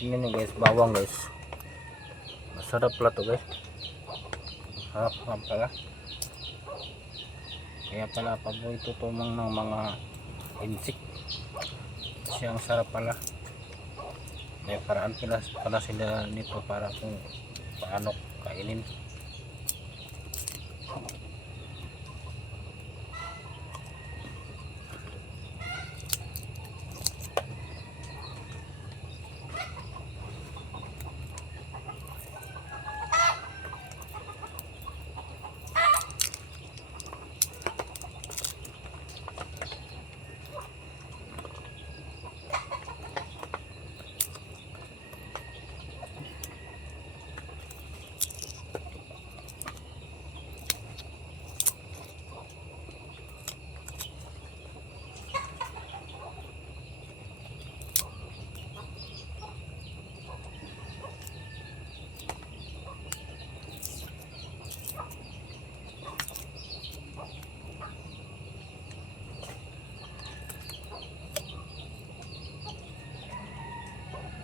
tingnan nyo guys, bawang guys. Masarap pala to guys. Harap pala. Kaya pala paborito to ng mga insect. Kasi ang sarap pala. May paraan pala sila nito para kung paano kainin.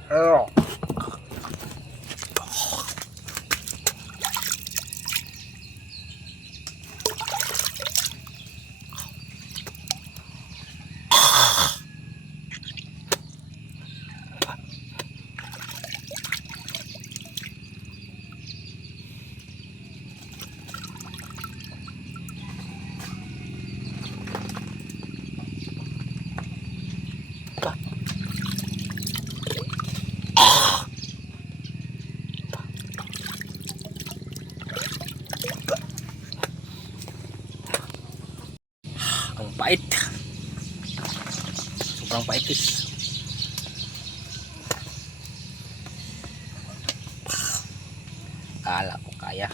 Oh. Ang pait. Sobrang paitis. Kala ko kaya.